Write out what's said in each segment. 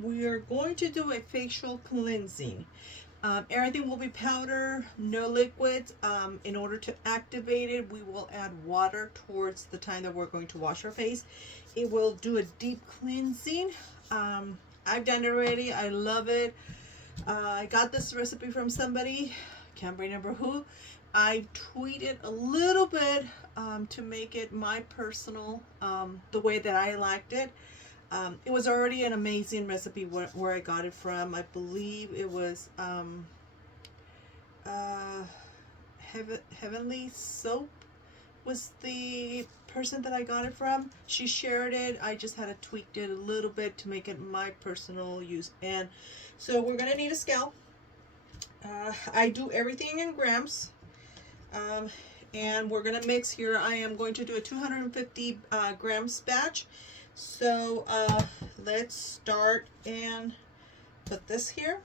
We are going to do a facial cleansing. Everything will be powder, no liquids. In order to activate it, we will add water towards the time that we're going to wash our face. It will do a deep cleansing. I've done it already. I love it. I got this recipe from somebody. Can't remember who. I tweeted a little bit to make it my personal, the way that I liked it. It was already an amazing recipe where I got it from. I believe it was uh, Heavenly Soap was the person that I got it from. She shared it. I just had to tweak it a little bit to make it my personal use. And so we're gonna need a scale. I do everything in grams. Um, and we're gonna mix here. I am going to do a 250 grams batch. So let's start and put this here,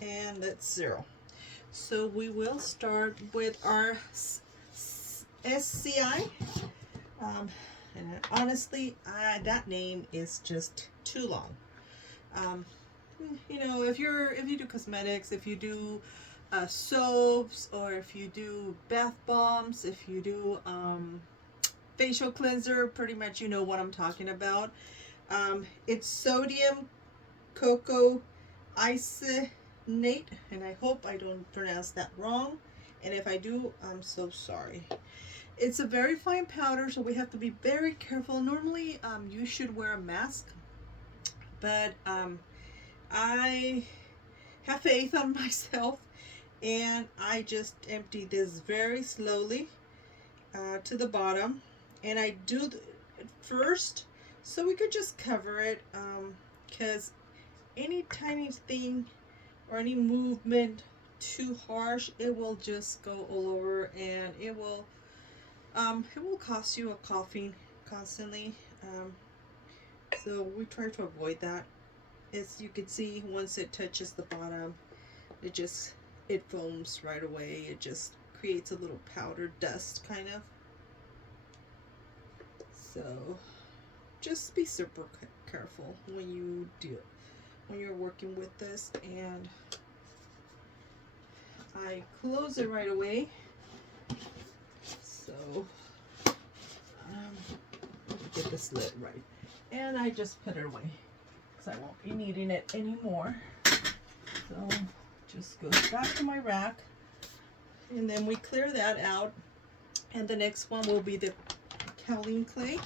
and let's zero. So we will start with our SCI. And honestly, that name is just too long. Um, you know, if you do cosmetics, if you do soaps, or if you do bath bombs, if you do facial cleanser, pretty much you know what I'm talking about. It's sodium cocoa isonate, and I hope I don't pronounce that wrong. And if I do, I'm so sorry. It's a very fine powder, so we have to be very careful. Normally, you should wear a mask, but I have faith on myself, and I just empty this very slowly to the bottom, and I do it first so we could just cover it, because any tiny thing or any movement too harsh, it will just go all over, and it will cost you a coughing constantly. So we try to avoid that. As you can see, once it touches the bottom, it foams right away. It just creates a little powder dust kind of. So just be super careful when you do it, when you're working with this. And I close it right away. So get this lid right, and I just put it away because I won't be needing it anymore. So just goes back to my rack, and then we clear that out. And the next one will be the kaolin clay,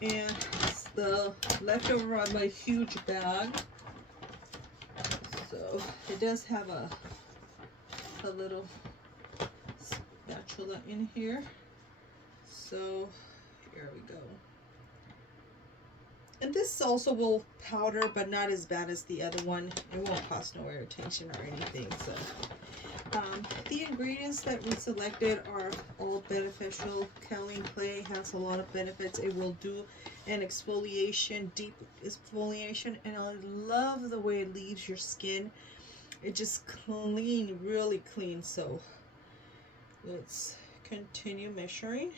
and it's the leftover on my huge bag. So it does have a little spatula in here. So here we go. And this also will powder, but not as bad as the other one. It won't cause no irritation or anything. So the ingredients that we selected are all beneficial. Kaolin clay has a lot of benefits. It will do an exfoliation, deep exfoliation, and I love the way it leaves your skin. It just clean, really clean. So let's continue measuring.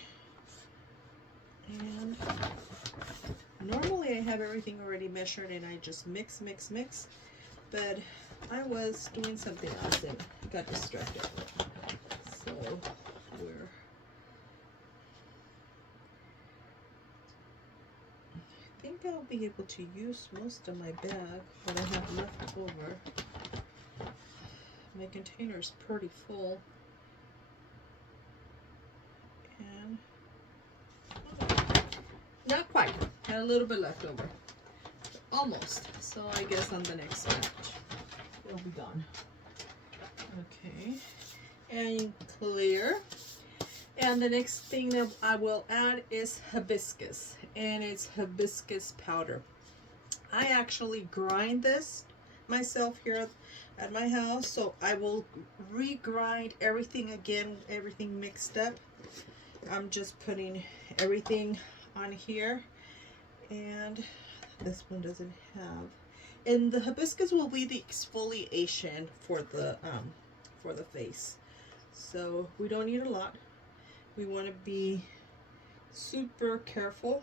And normally I have everything already measured and I just mix, but I was doing something else and got distracted. So I think I'll be able to use most of my bag that I have left over. My container is pretty full. And not quite. Had a little bit left over. Almost. So I guess on the next batch it'll be gone. Okay. And clear. And the next thing that I will add is hibiscus. And it's hibiscus powder. I actually grind this myself here at my house. So I will re-grind everything again, everything mixed up. I'm just putting everything on here, and this one doesn't have. And the hibiscus will be the exfoliation for the face. So we don't need a lot. We want to be super careful,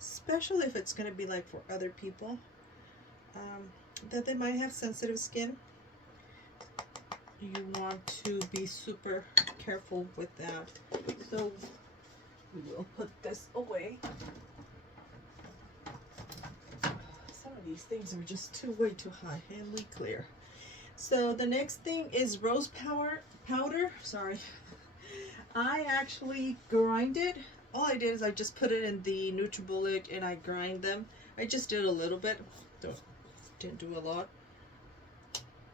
especially if it's going to be like for other people. that they might have sensitive skin. You want to be super careful with that. So we will put this away. Some of these things are just way too high. Handmade clear. So the next thing is rose powder. Sorry. I actually grinded. All I did is I just put it in the NutriBullet and I grind them. I just did a little bit. Didn't do a lot.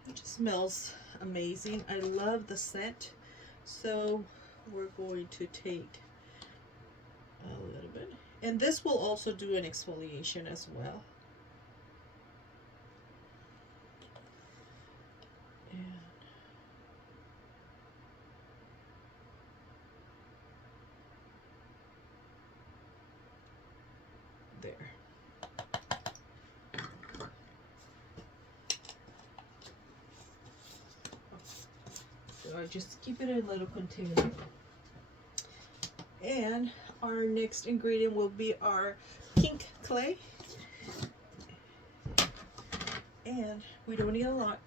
It just smells amazing. I love the scent. So we're going to take a little bit. And this will also do an exfoliation as well. And there. So I just keep it in a little container. And our next ingredient will be our pink clay. And we don't need a lot.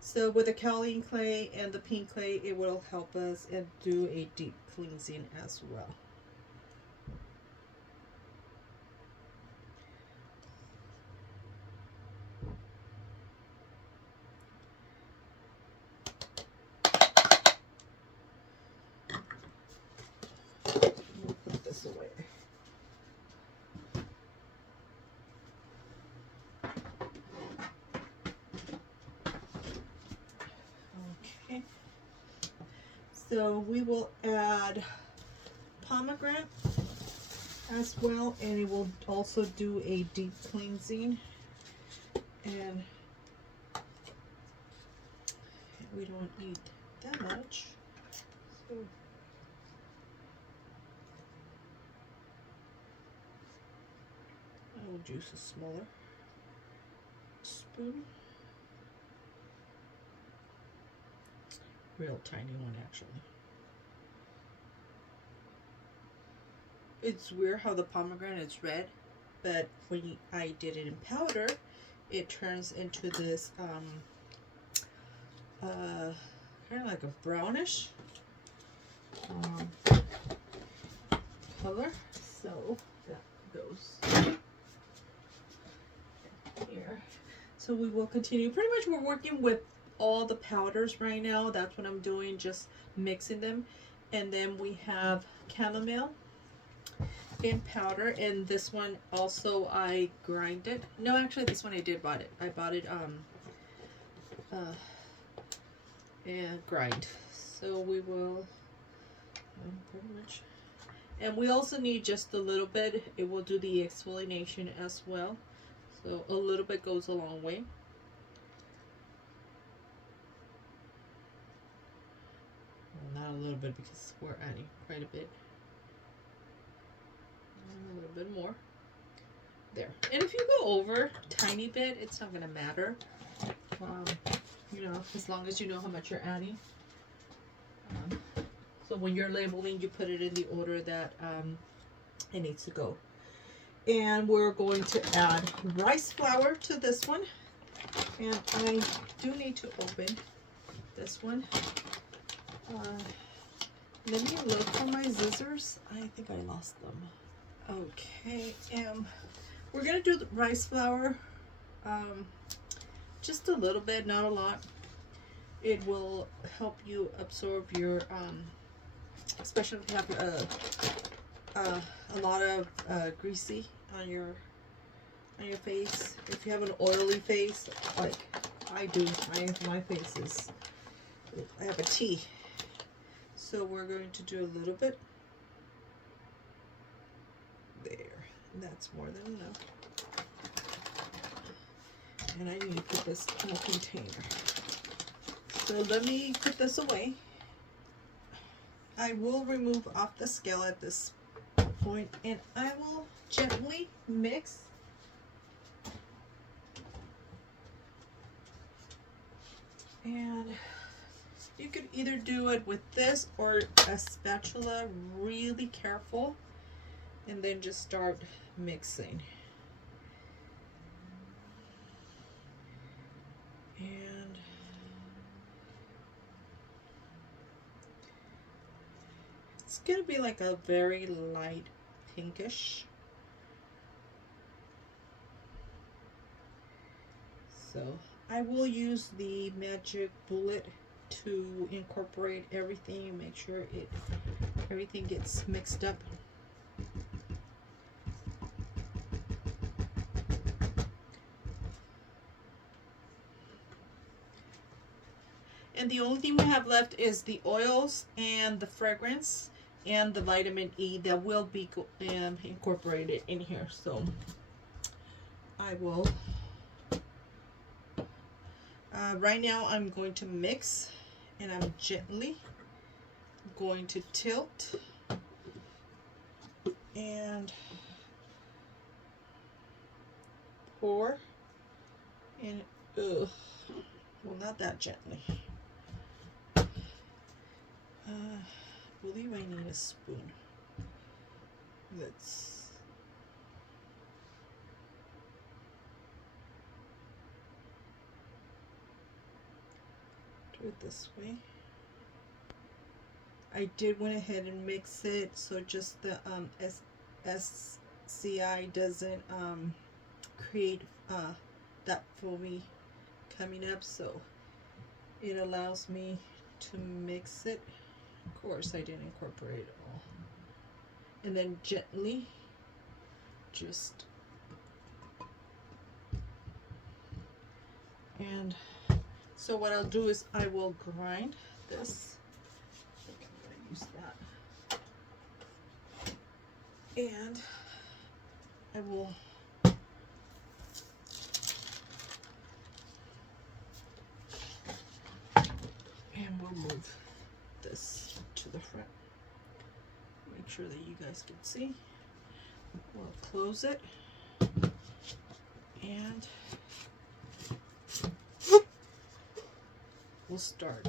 So with the kaolin clay and the pink clay, it will help us and do a deep cleansing as well. We'll put this away. Okay. So we will add pomegranate as well, and it will also do a deep cleansing. And we don't need that much. So I will use a smaller spoon. Real tiny one, actually. It's weird how the pomegranate is red, but when I did it in powder, it turns into this kind of like a brownish color. So that goes here. So we will continue. Pretty much we're working with all the powders right now. That's what I'm doing, just mixing them. And then we have chamomile in powder, and this one also I grind it. No, actually this one I did bought it. I bought it and grind. So we will pretty much, and we also need just a little bit. It will do the exfoliation as well. So a little bit goes a long way. Well, not a little bit because we're adding quite a bit. A little bit more. There. And if you go over a tiny bit, it's not going to matter. You know, as long as you know how much you're adding. So when you're labeling, you put it in the order that it needs to go. And we're going to add rice flour to this one. And I do need to open this one. Let me look for my scissors. I think I lost them. Okay, we're gonna do the rice flour, just a little bit, not a lot. It will help you absorb your, especially if you have a lot of greasy on your face. If you have an oily face, like I do, my face is, I have a T. So we're going to do a little bit. There, that's more than enough. And I need to put this in a container. So let me put this away. I will remove off the scale at this point, and I will gently mix. And you could either do it with this or a spatula, really careful. And then just start mixing. It's gonna be like a very light pinkish. So I will use the magic bullet to incorporate everything, make sure everything gets mixed up. And the only thing we have left is the oils and the fragrance and the vitamin E that will be incorporated in here. So I will, right now I'm going to mix, and I'm gently going to tilt and pour in. Well, not that gently. I believe I need a spoon. Let's do it this way. I did went ahead and mix it so just the SCI doesn't create that foamy coming up, so it allows me to mix it. Of course I didn't incorporate it all. And then gently just, and so what I'll do is I will grind this. I'm going to use that. And I will we'll move this to the front. Make sure that you guys can see. We'll close it and we'll start.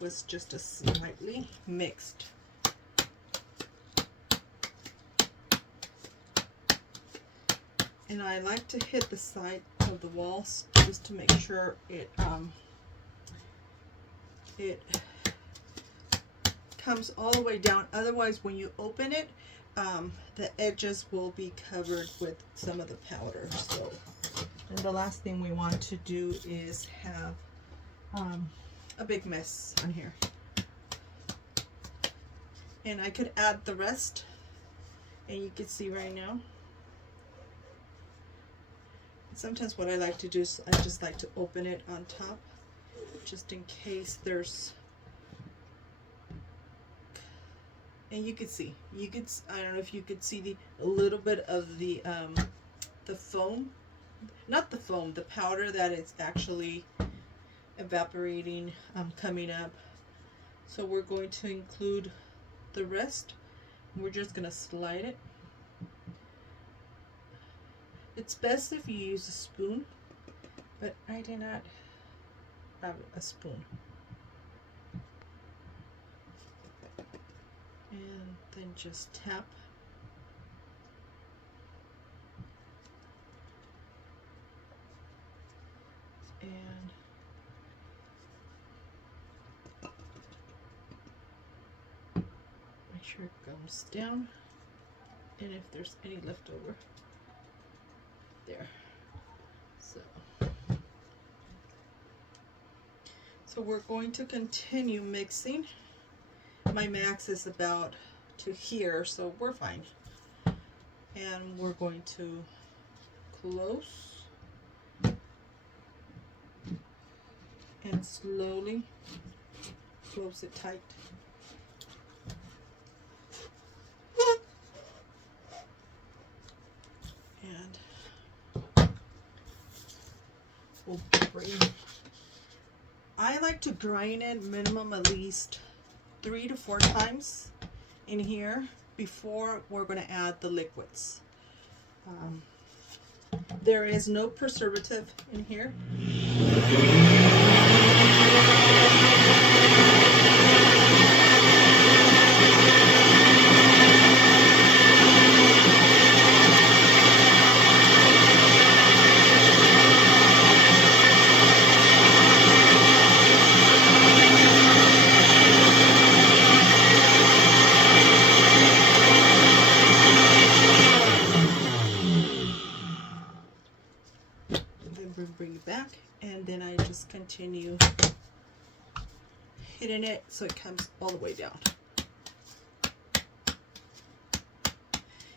Was just a slightly mixed. And I like to hit the side of the walls just to make sure it comes all the way down. Otherwise, when you open it, the edges will be covered with some of the powder. So, and the last thing we want to do is have a big mess on here. And I could add the rest, and you can see right now. Sometimes what I like to do is I just like to open it on top, just in case there's, and you could see, I don't know if you could see a little bit of the foam, not the foam, the powder that is actually evaporating, coming up. So we're going to include the rest. We're just going to slide it. It's best if you use a spoon, but I did not have a spoon. And then just tap. And make sure it comes down. And if there's any left over, there. So we're going to continue mixing. My max is about to here, so we're fine. And we're going to close and slowly close it tight. And we'll bring, I like to grind it minimum at least 3 to 4 times in here, before we're going to add the liquids. There is no preservative in here. Bring it back, and then I just continue hitting it so it comes all the way down.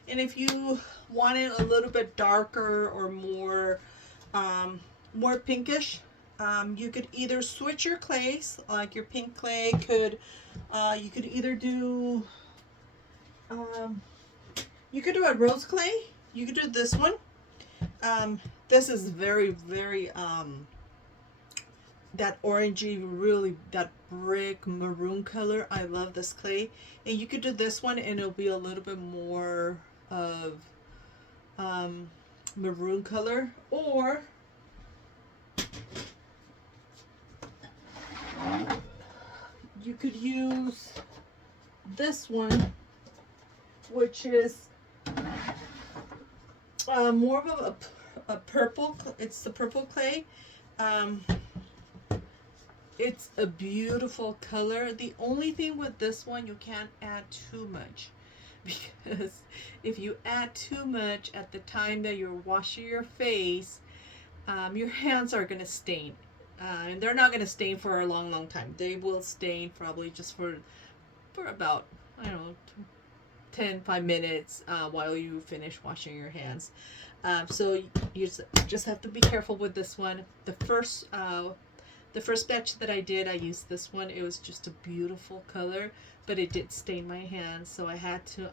And if you want it a little bit darker or more more pinkish, you could either switch your clays, like your pink clay could you could either do you could do a rose clay, you could do this one. This is very, very, that orangey, really, that brick maroon color. I love this clay. And you could do this one and it'll be a little bit more of maroon color. Or you could use this one, which is more of a purple. It's the purple clay. It's a beautiful color. The only thing with this one, you can't add too much, because if you add too much at the time that you're washing your face, your hands are going to stain, and they're not going to stain for a long time. They will stain probably just for about, I don't know, 5 minutes while you finish washing your hands. So you just have to be careful with this one. The first batch that I did, I used this one. It was just a beautiful color, but it did stain my hands, so I had to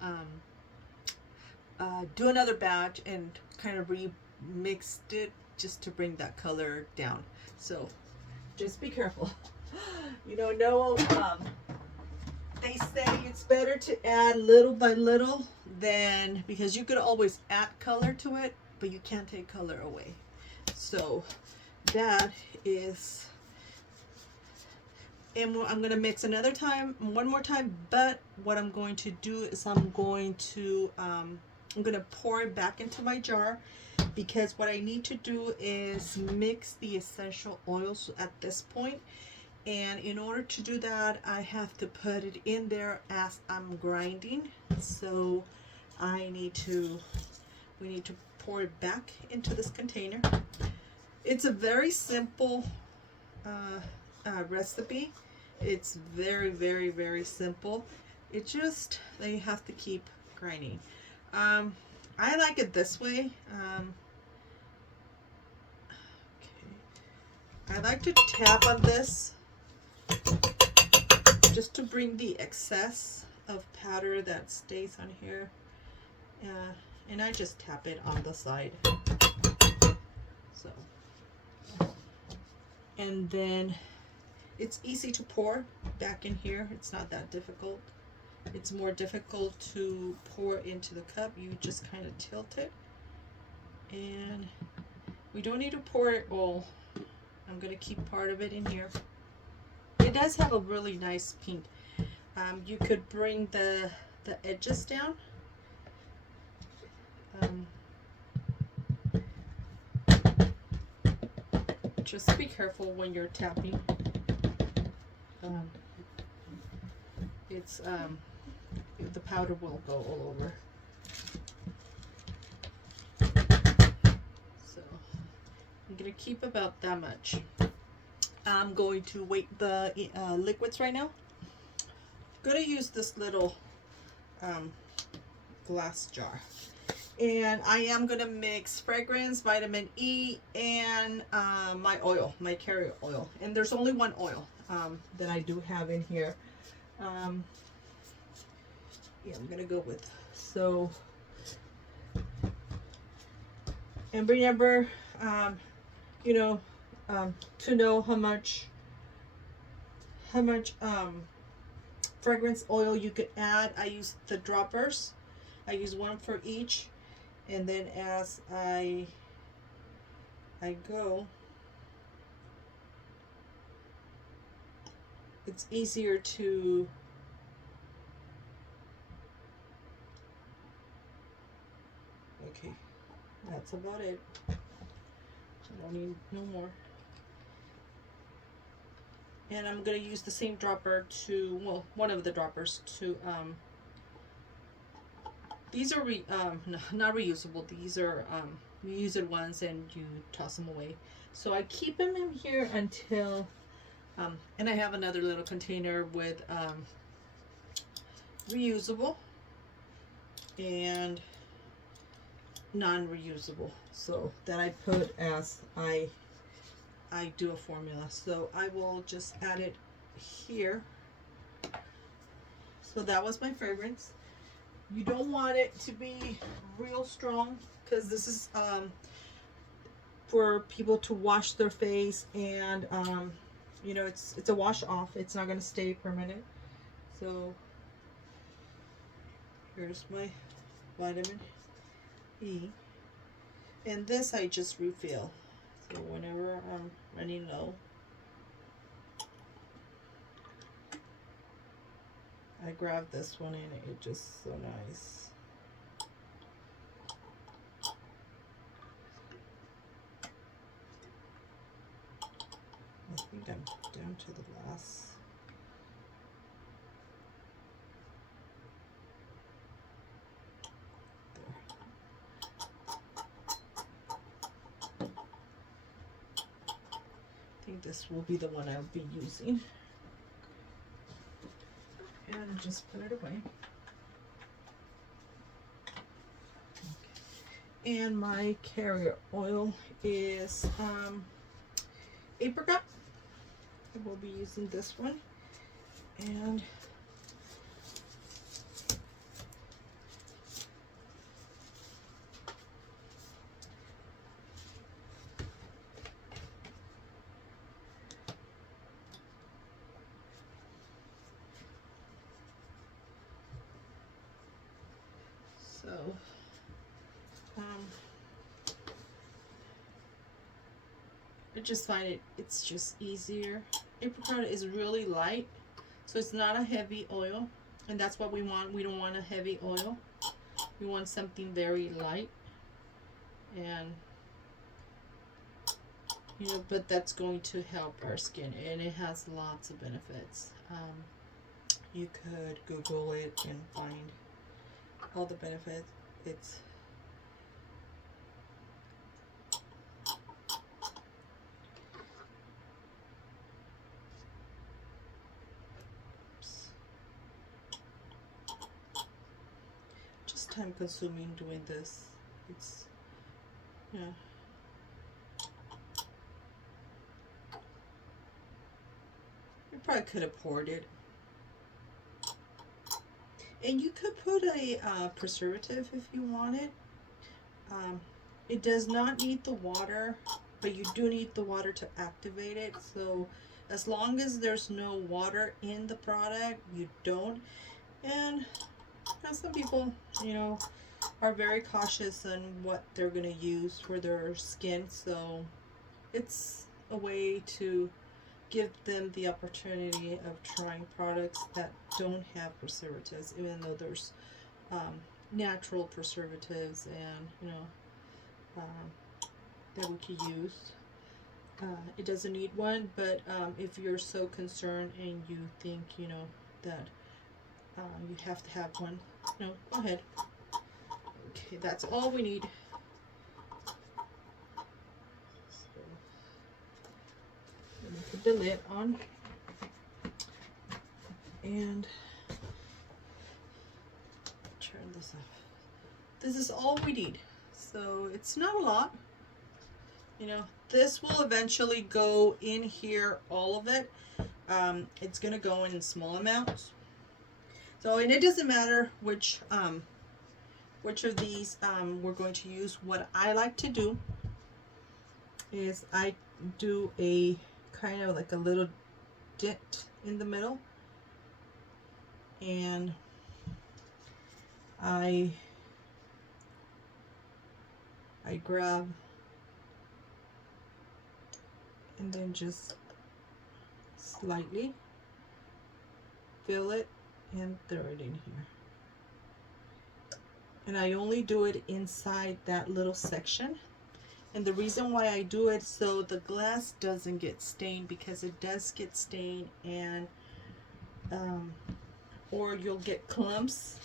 do another batch and kind of remixed it just to bring that color down. So just be careful. You know, they say it's better to add little by little than, because you could always add color to it, but you can't take color away. So that is, and I'm going to mix one more time, but what I'm going to do is I'm going to pour it back into my jar, because what I need to do is mix the essential oils at this point. And in order to do that, I have to put it in there as I'm grinding. So we need to pour it back into this container. It's a very simple recipe. It's very, very, very simple. It just that you have to keep grinding. I like it this way. I like to tap on this just to bring the excess of powder that stays on here, and I just tap it on the side. So, and then it's easy to pour back in here. It's not that difficult. It's more difficult to pour into the cup. You just kind of tilt it, and we don't need to pour it all. I'm going to keep part of it in here. It does have a really nice pink. You could bring the edges down. Just be careful when you're tapping. The powder will go all over. So I'm gonna keep about that much. I'm going to weight the liquids right now. I'm gonna use this little glass jar, and I am gonna mix fragrance, vitamin E, and my oil, my carrier oil. And there's only one oil that I do have in here. Yeah, I'm gonna go with, so, and remember, you know, to know how much fragrance oil you could add. I use the droppers. I use one for each, and then as I go, it's easier to okay, that's about it. I don't need no more. And I'm gonna use the same dropper to, well, one of the droppers to these are not reusable. These are you use it once and you toss them away. So I keep them in here until and I have another little container with reusable and non-reusable, so that I put as I do a formula. So I will just add it here. So that was my fragrance. You don't want it to be real strong because this is for people to wash their face, and you know, it's a wash off. It's not going to stay permanent. So here's my vitamin E, and this I just refill. So whenever I'm running low, I grab this one and it's just so nice. I think I'm down to the last. I think this will be the one I'll be using. And just put it away. Okay. And my carrier oil is apricot. I will be using this one. And so I just find it's just easier. Apricot is really light, so it's not a heavy oil, and that's what we want. We don't want a heavy oil. We want something very light, and you know, but that's going to help our skin, and it has lots of benefits. You could Google it and find all the benefits. It's just time consuming doing this. It's, yeah. You probably could have poured it. And you could put a preservative if you wanted. It does not need the water, but you do need the water to activate it. So as long as there's no water in the product, you don't. And some people, you know, are very cautious on what they're going to use for their skin. So it's a way to give them the opportunity of trying products that don't have preservatives, even though there's natural preservatives and, you know, that we could use. It doesn't need one, but if you're so concerned and you think, you know, that you have to have one, no, go ahead. Okay, that's all we need. Put the lid on, and turn this off. This is all we need, so it's not a lot. You know, this will eventually go in here, all of it. It's gonna go in small amounts. So, and it doesn't matter which of these we're going to use. What I like to do is I do a kind of like a little dent in the middle, and I grab and then just slightly fill it and throw it in here. And I only do it inside that little section. And the reason why I do it so the glass doesn't get stained, because it does get stained, and or you'll get clumps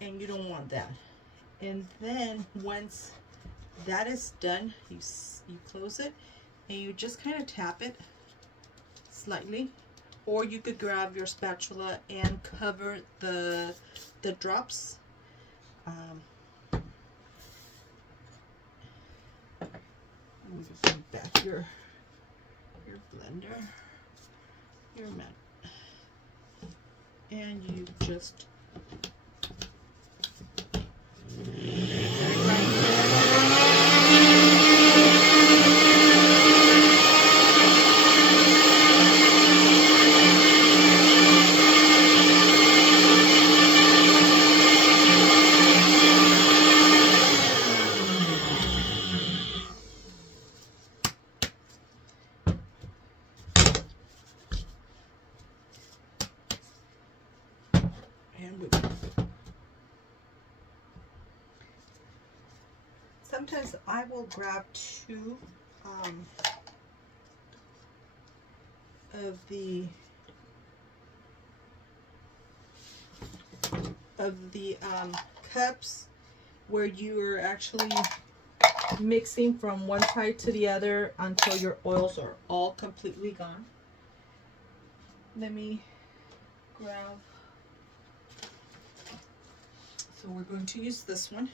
and you don't want that. And then once that is done, you close it and you just kind of tap it slightly, or you could grab your spatula and cover the drops. Let me just bring back your blender, your mat, and you just sometimes I will grab two of the cups where you are actually mixing from one side to the other until your oils are all completely gone. Let me grab, so we're going to use this one.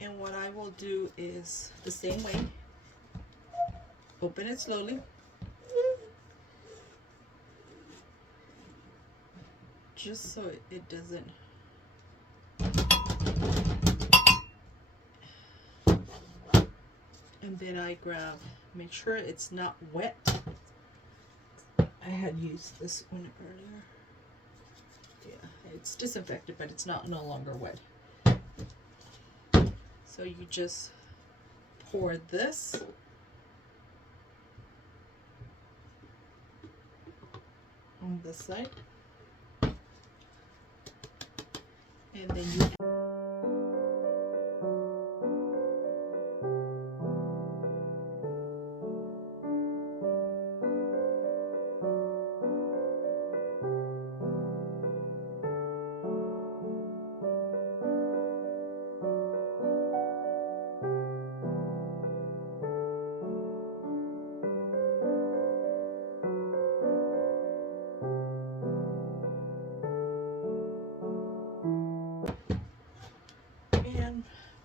And what I will do is the same way, open it slowly, just so it doesn't, and then I grab, make sure it's not wet. I had used this one earlier. Yeah, it's disinfected, but it's no longer wet. So you just pour this on this side, and then you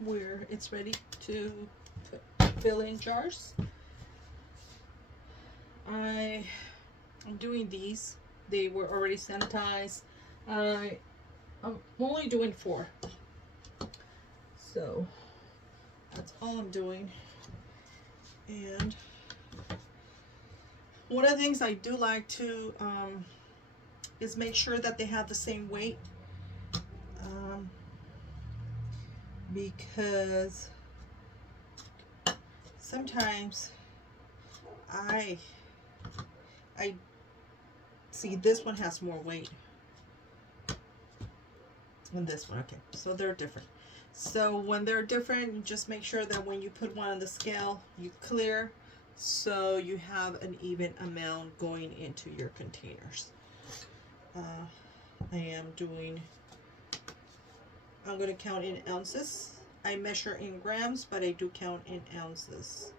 where it's ready to fill in jars. I'm doing these. They were already sanitized. I'm only doing 4. So that's all I'm doing. And one of the things I do like to is make sure that they have the same weight. Because sometimes I see this one has more weight than this one. Okay, so they're different. So when they're different, you just make sure that when you put one on the scale, you clear, so you have an even amount going into your containers. I'm going to count in ounces. I measure in grams, but I do count in ounces.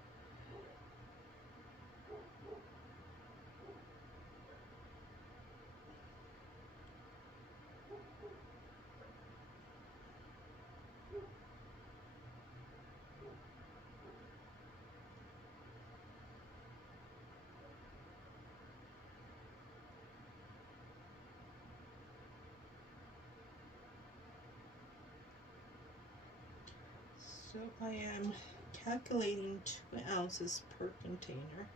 So I am calculating 2 ounces per container.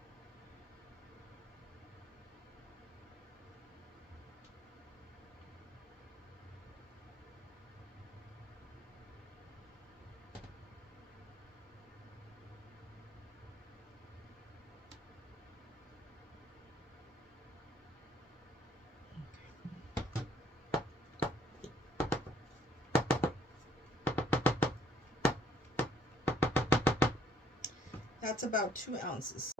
That's about 2 ounces.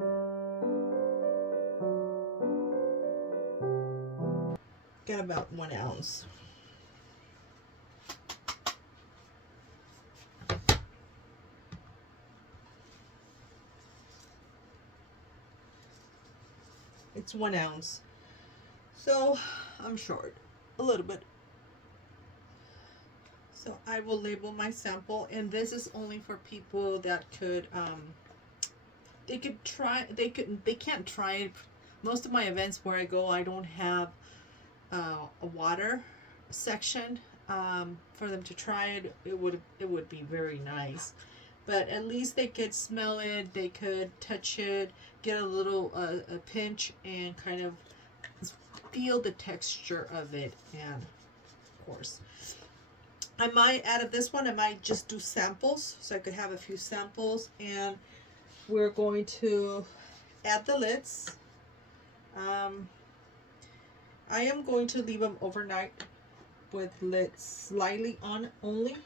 Get about 1 ounce. It's 1 ounce. So I'm short a little bit. So I will label my sample, and this is only for people that could they can't try it. Most of my events where I go, I don't have a water section for them to try it. It would be very nice, but at least they could smell it, they could touch it, get a little a pinch, and kind of feel the texture of it. And of course, I might, out of this one, I might just do samples, so I could have a few samples. And we're going to add the lids. I am going to leave them overnight with lids slightly on only,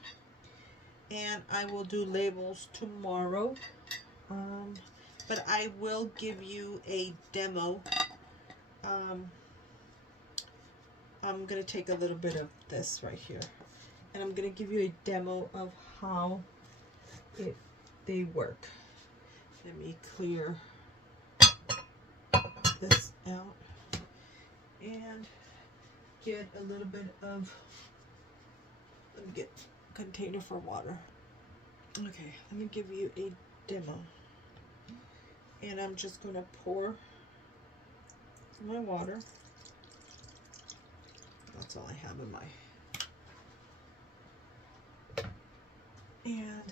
and I will do labels tomorrow. But I will give you a demo. I'm going to take a little bit of this right here, and I'm going to give you a demo of how they work. Let me clear this out and get a little bit of, let me get a container for water. Okay, let me give you a demo. And I'm just going to pour my water. That's all I have in my, and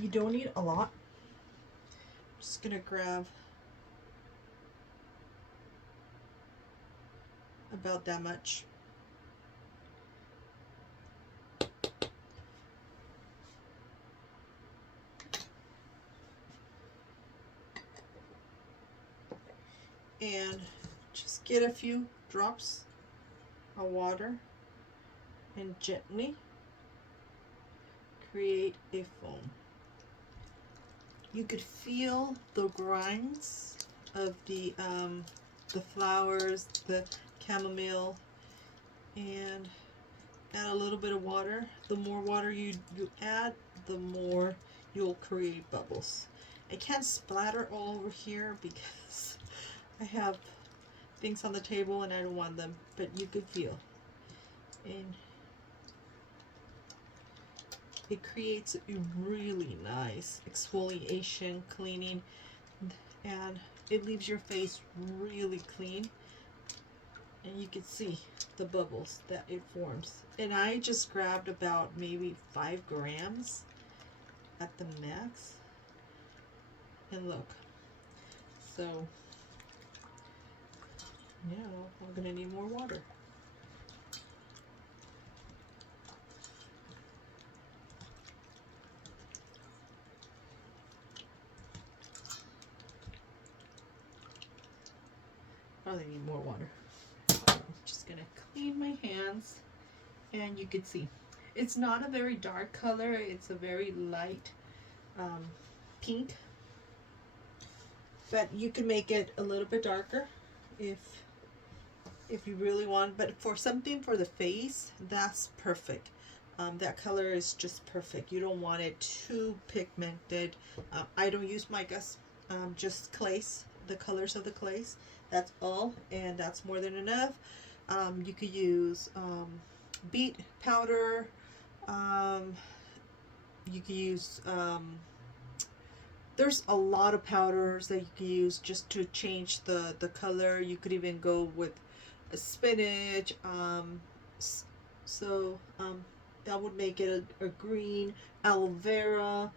you don't need a lot. I'm just gonna grab about that much. And just get a few drops of water and gently create a foam. You could feel the grinds of the flowers, the chamomile, and add a little bit of water. The more water you add, the more you'll create bubbles. I can't splatter all over here because I have things on the table and I don't want them, but you could feel. And it creates a really nice exfoliation, cleaning, and it leaves your face really clean. And you can see the bubbles that it forms. And I just grabbed about maybe 5 grams at the max. And look. So now I'm gonna need more water. Probably need more water. I'm just gonna clean my hands, and you can see it's not a very dark color. It's a very light pink, but you can make it a little bit darker if you really want. But for something for the face, that's perfect. That color is just perfect. You don't want it too pigmented. I don't use micas, just clays, the colors of the clays. That's all, and that's more than enough. You could use beet powder. You could use, there's a lot of powders that you can use just to change the color. You could even go with spinach. That would make it a green. Aloe vera.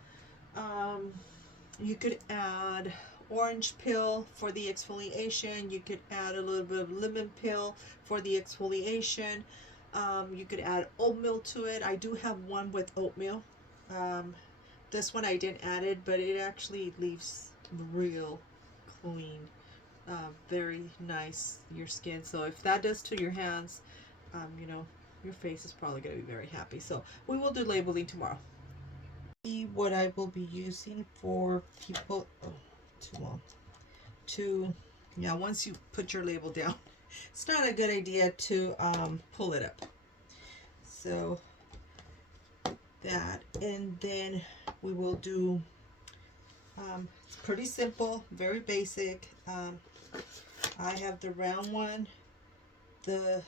You could add orange peel for the exfoliation. You could add a little bit of lemon peel for the exfoliation. You could add oatmeal to it. I do have one with oatmeal. This one I didn't add it, but it actually leaves real clean, very nice your skin. So if that does to your hands, you know, your face is probably going to be very happy. So we will do labeling tomorrow. what I will be using for people. Oh, too long. To, yeah, once you put your label down, it's not a good idea to pull it up. So that, and then we will do, it's pretty simple, very basic. I have the round one, this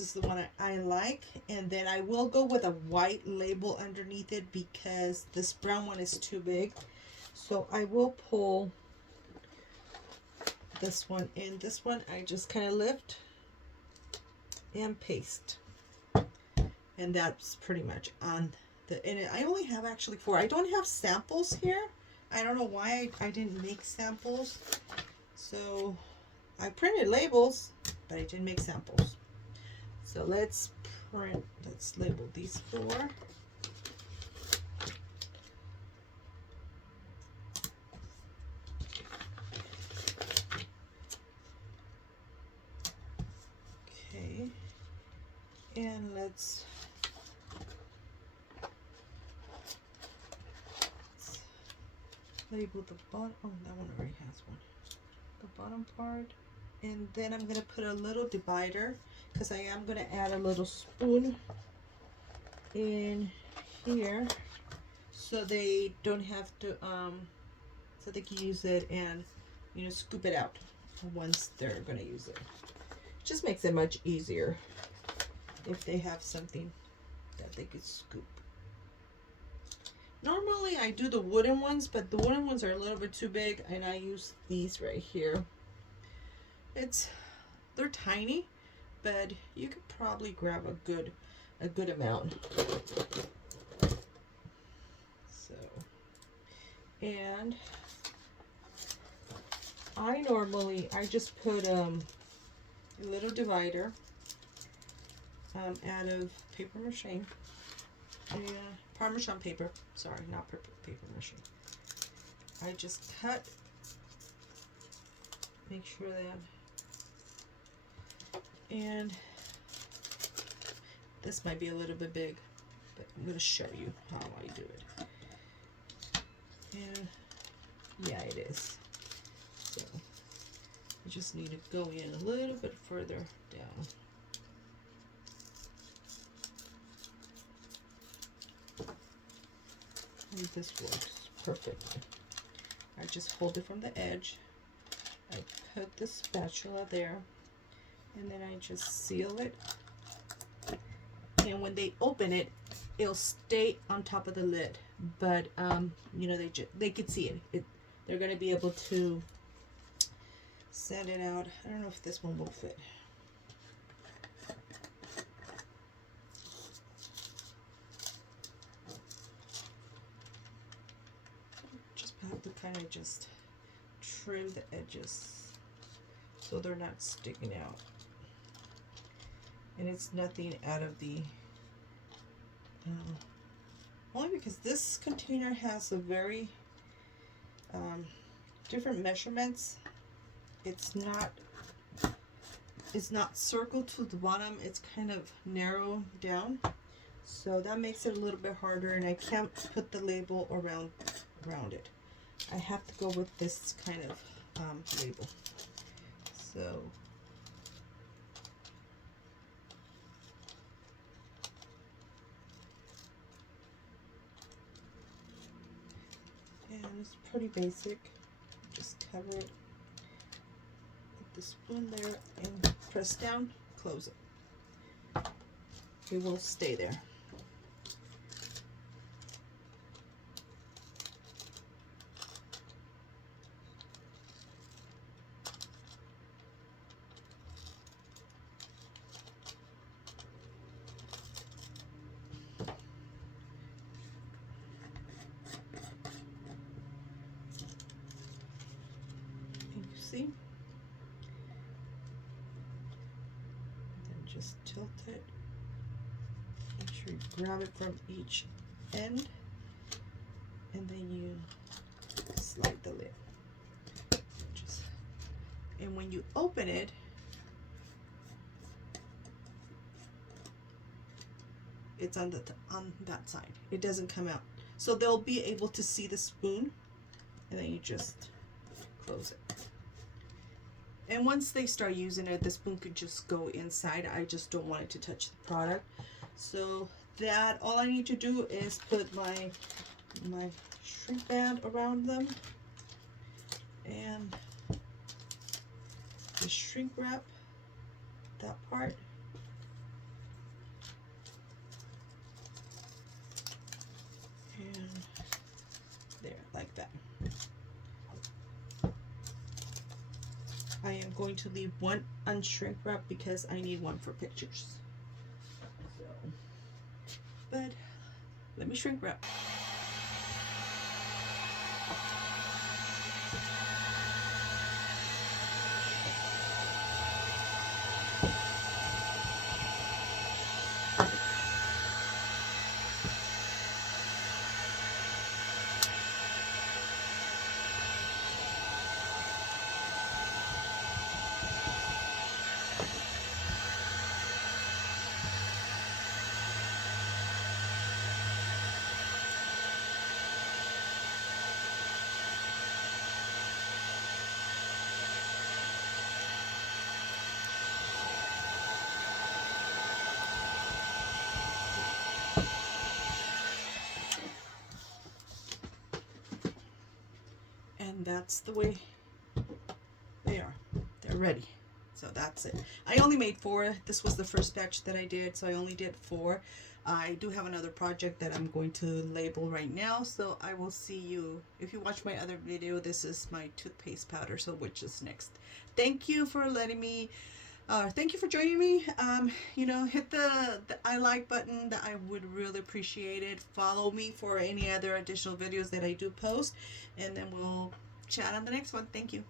is the one I like, and then I will go with a white label underneath it because this brown one is too big. So I will pull this one in. This one I just kind of lift and paste, and that's pretty much on the, and I only have actually 4. I don't have samples here. I don't know why I didn't make samples. So I printed labels, but I didn't make samples. So let's label these 4. Okay, and let's label the bottom. Oh, that one already has one. The bottom part, and then I'm gonna put a little divider because I am gonna add a little spoon in here so they don't have to so they can use it and, you know, scoop it out once they're gonna use it. Just makes it much easier if they have something that they could scoop. Normally I do the wooden ones, but the wooden ones are a little bit too big, and I use these right here. They're tiny, but you could probably grab a good amount. So, and I just put a little divider out of paper mache. Yeah, Parmesan paper. Sorry, not paper mache. I just cut. Make sure that. And this might be a little bit big, but I'm going to show you how I do it. And yeah, it is. So you just need to go in a little bit further down. And this works perfectly. I just hold it from the edge. I put the spatula there, and then I just seal it. And when they open it, it'll stay on top of the lid. But you know, they could see it. They're gonna be able to set it out. I don't know if this one will fit. Just have to kind of just trim the edges so they're not sticking out. And it's nothing out of the only because this container has a very different measurements. It's not circled to the bottom, it's kind of narrow down, so that makes it a little bit harder, and I can't put the label around it. I have to go with this kind of label. So and it's pretty basic. Just cover it, put the spoon there, and press down, close it. It will stay there. See? Then just tilt it. Make sure you grab it from each end, and then you slide the lid. And when you open it, It's on that side. It doesn't come out. So they'll be able to see the spoon, and then you just close it. And once they start using it, the spoon could just go inside. I just don't want it to touch the product. So that all I need to do is put my shrink band around them and the shrink wrap that part. And there, like that. I am going to leave one unshrink wrap because I need one for pictures. So, but let me shrink wrap. And that's the way they are. They're ready. So that's it. I only made 4. This was the first batch that I did, so I only did 4. I do have another project that I'm going to label right now, so I will see you. If you watch my other video, this is my toothpaste powder, so which is next. Thank you for letting me, thank you for joining me. You know, hit the I like button. That I would really appreciate it. Follow me for any other additional videos that I do post, and then we'll chat on the next one. Thank you.